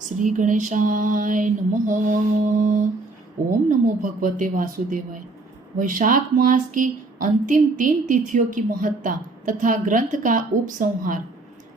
श्री गणेशाय नमः। ओम नमो भगवते वासुदेवाय। वैशाख मास की अंतिम 3 तिथियों की महत्ता तथा ग्रंथ का उपसंहार।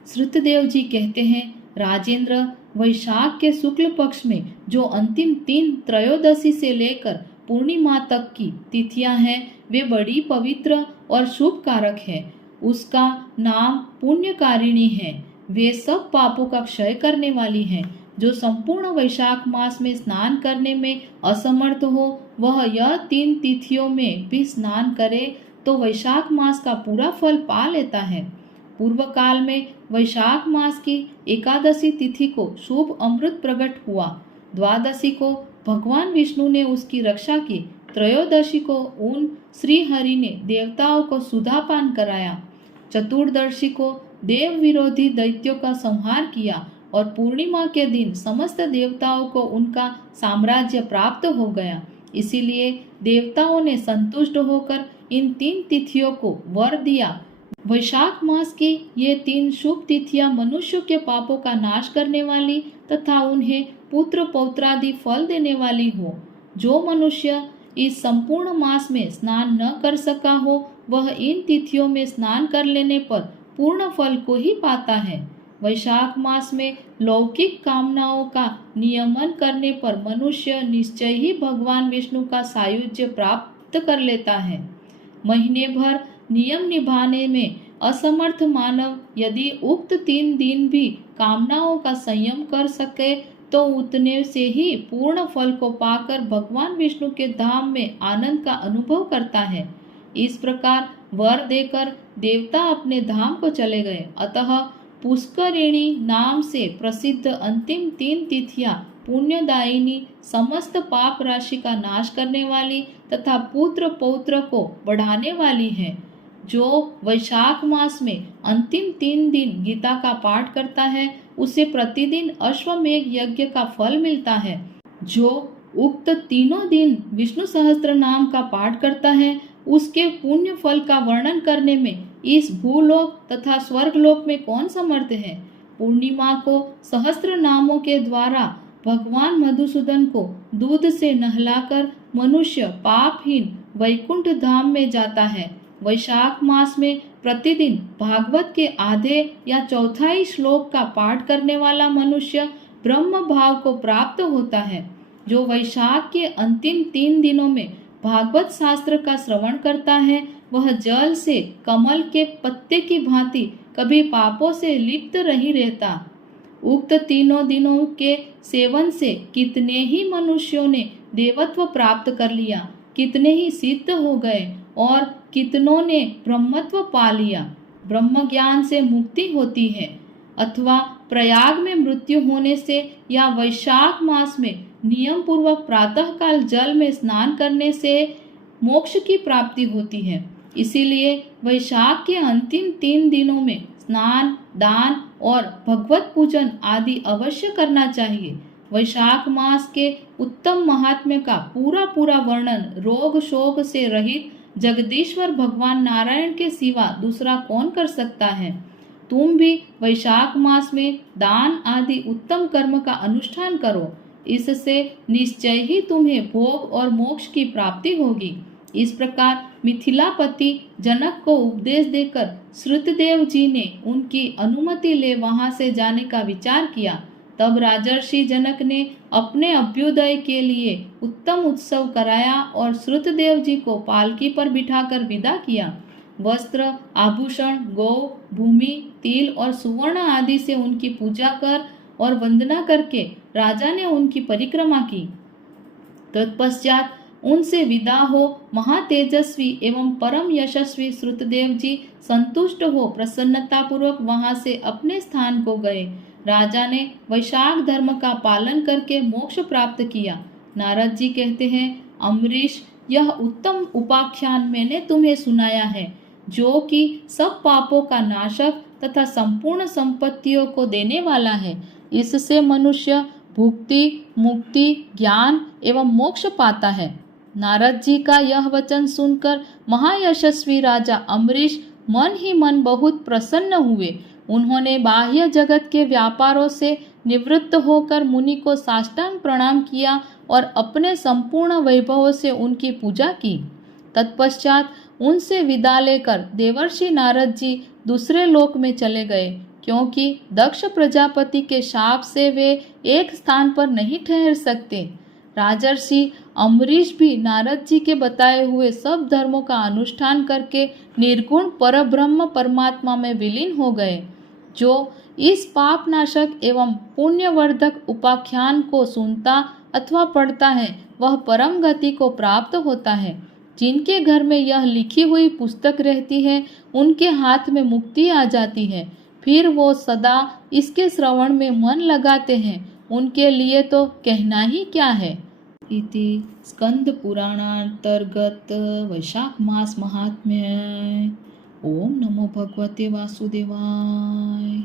श्रुतदेव जी कहते हैं, राजेंद्र, वैशाख के शुक्ल पक्ष में जो अंतिम 3 त्रयोदशी से लेकर पूर्णिमा तक की तिथियां हैं, वे बड़ी पवित्र और शुभ कारक है। उसका नाम पुण्यकारिणी है। वे सब पापों का क्षय करने वाली हैं। जो संपूर्ण वैशाख मास में स्नान करने में असमर्थ हो, वह यह 3 तिथियों में भी स्नान करे तो वैशाख मास का पूरा फल पा लेता है। पूर्व काल में वैशाख मास की एकादशी तिथि को शुभ अमृत प्रकट हुआ। द्वादशी को भगवान विष्णु ने उसकी रक्षा की। त्रयोदशी को उन श्री हरि ने देवताओं को सुधापान कराया। चतुर्दशी को देव विरोधी दैत्यों का संहार किया और पूर्णिमा के दिन समस्त देवताओं को उनका साम्राज्य प्राप्त हो गया। इसीलिए देवताओं ने संतुष्ट होकर इन 3 तिथियों को वर दिया। वैशाख मास की ये 3 शुभ तिथियां मनुष्य के पापों का नाश करने वाली तथा उन्हें पुत्र पौत्रादि फल देने वाली हो। जो मनुष्य इस संपूर्ण मास में स्नान न कर सका हो, वह इन तिथियों में स्नान कर लेने पर पूर्ण फल को ही पाता है। वैशाख मास में लौकिक कामनाओं का नियमन करने पर मनुष्य निश्चय ही भगवान विष्णु का सायुज्य प्राप्त कर लेता है। महीने भर नियम निभाने में असमर्थ मानव यदि उक्त 3 दिन भी कामनाओं का संयम कर सके तो उतने से ही पूर्ण फल को पाकर भगवान विष्णु के धाम में आनंद का अनुभव करता है। इस प्रकार वर देकर देवता अपने धाम को चले गए। अतः पुष्करिणी नाम से प्रसिद्ध अंतिम 3 तिथियां पुण्यदायिनी, समस्त पाप राशि का नाश करने वाली तथा पुत्र पौत्र को बढ़ाने वाली हैं। जो वैशाख मास में अंतिम 3 दिन गीता का पाठ करता है, उसे प्रतिदिन अश्वमेघ यज्ञ का फल मिलता है। जो उक्त तीनों दिन विष्णु सहस्त्र नाम का पाठ करता है, उसके पुण्य फल का वर्णन करने में इस भूलोक तथा स्वर्गलोक में कौन समर्थ है। पूर्णिमा को सहस्त्र नामों के द्वारा भगवान मधुसूदन को दूध से नहलाकर मनुष्य पापहीन वैकुंठ धाम में जाता है। वैशाख मास में प्रतिदिन भागवत के आधे या चौथाई श्लोक का पाठ करने वाला मनुष्य ब्रह्म भाव को प्राप्त होता है। जो वैशाख के अंतिम 3 दिनों में भागवत शास्त्र का श्रवण करता है, वह जल से कमल के पत्ते की भांति कभी पापों से लिप्त नहीं रहता। उक्त तीनों दिनों के सेवन से कितने ही मनुष्यों ने देवत्व प्राप्त कर लिया, कितने ही सिद्ध हो गए और कितनों ने ब्रह्मत्व पा लिया। ब्रह्म ज्ञान से मुक्ति होती है, अथवा प्रयाग में मृत्यु होने से या वैशाख मास में नियम पूर्वक प्रातःकाल जल में स्नान करने से मोक्ष की प्राप्ति होती है। इसीलिए वैशाख के अंतिम 3 दिनों में स्नान, दान और भगवत पूजन आदि अवश्य करना चाहिए। वैशाख मास के उत्तम महात्म्य का पूरा वर्णन रोग शोक से रहित जगदीश्वर भगवान नारायण के सिवा दूसरा कौन कर सकता है। तुम भी वैशाख मास में दान आदि उत्तम कर्म का अनुष्ठान करो। इससे निश्चय ही तुम्हें भोग और मोक्ष की प्राप्ति होगी। इस प्रकार मिथिलापति जनक को उपदेश देकर श्रुतदेव जी ने उनकी अनुमति ले वहां से जाने का विचार किया। तब राजर्षि जनक ने अपने अभ्युदय के लिए उत्तम उत्सव कराया और श्रुतदेव जी को पालकी पर बिठाकर विदा किया। वस्त्र, आभूषण, गौ, भूमि, तिल और सुवर्ण आदि से उनकी पूजा कर और वंदना करके राजा ने उनकी परिक्रमा की। तत्पश्चात उनसे विदा हो महातेजस्वी एवं परम यशस्वी श्रुतदेव जी संतुष्ट हो प्रसन्नता पूर्वक वहां से अपने स्थान को गए। राजा ने वैशाख धर्म का पालन करके मोक्ष प्राप्त किया। नारद जी कहते हैं, अम्बरीश, यह उत्तम उपाख्यान मैंने तुम्हें सुनाया है, जो कि सब पापों का नाशक तथा संपूर्ण संपत्तियों को देने वाला है। इससे मनुष्य भुक्ति, मुक्ति, ज्ञान एवं मोक्ष पाता है। नारद जी का यह वचन सुनकर महायशस्वी राजा अम्बरीश मन ही मन बहुत प्रसन्न हुए। उन्होंने बाह्य जगत के व्यापारों से निवृत्त होकर मुनि को साष्टांग प्रणाम किया और अपने संपूर्ण वैभव से उनकी पूजा की। तत्पश्चात उनसे विदा लेकर देवर्षि नारद जी दूसरे लोक में चले गए, क्योंकि दक्ष प्रजापति के शाप से वे एक स्थान पर नहीं ठहर सकते। राजर्षि अम्बरीश भी नारद जी के बताए हुए सब धर्मों का अनुष्ठान करके निर्गुण परब्रह्म परमात्मा में विलीन हो गए। जो इस पापनाशक एवं पुण्यवर्धक उपाख्यान को सुनता अथवा पढ़ता है वह परम गति को प्राप्त होता है। जिनके घर में यह लिखी हुई पुस्तक रहती है उनके हाथ में मुक्ति आ जाती है, फिर वो सदा इसके श्रवण में मन लगाते हैं, उनके लिए तो कहना ही क्या है। इति स्कंद पुराणांतर्गत वैशाख मास महात्म्य। ओम नमो भगवते वासुदेवाय।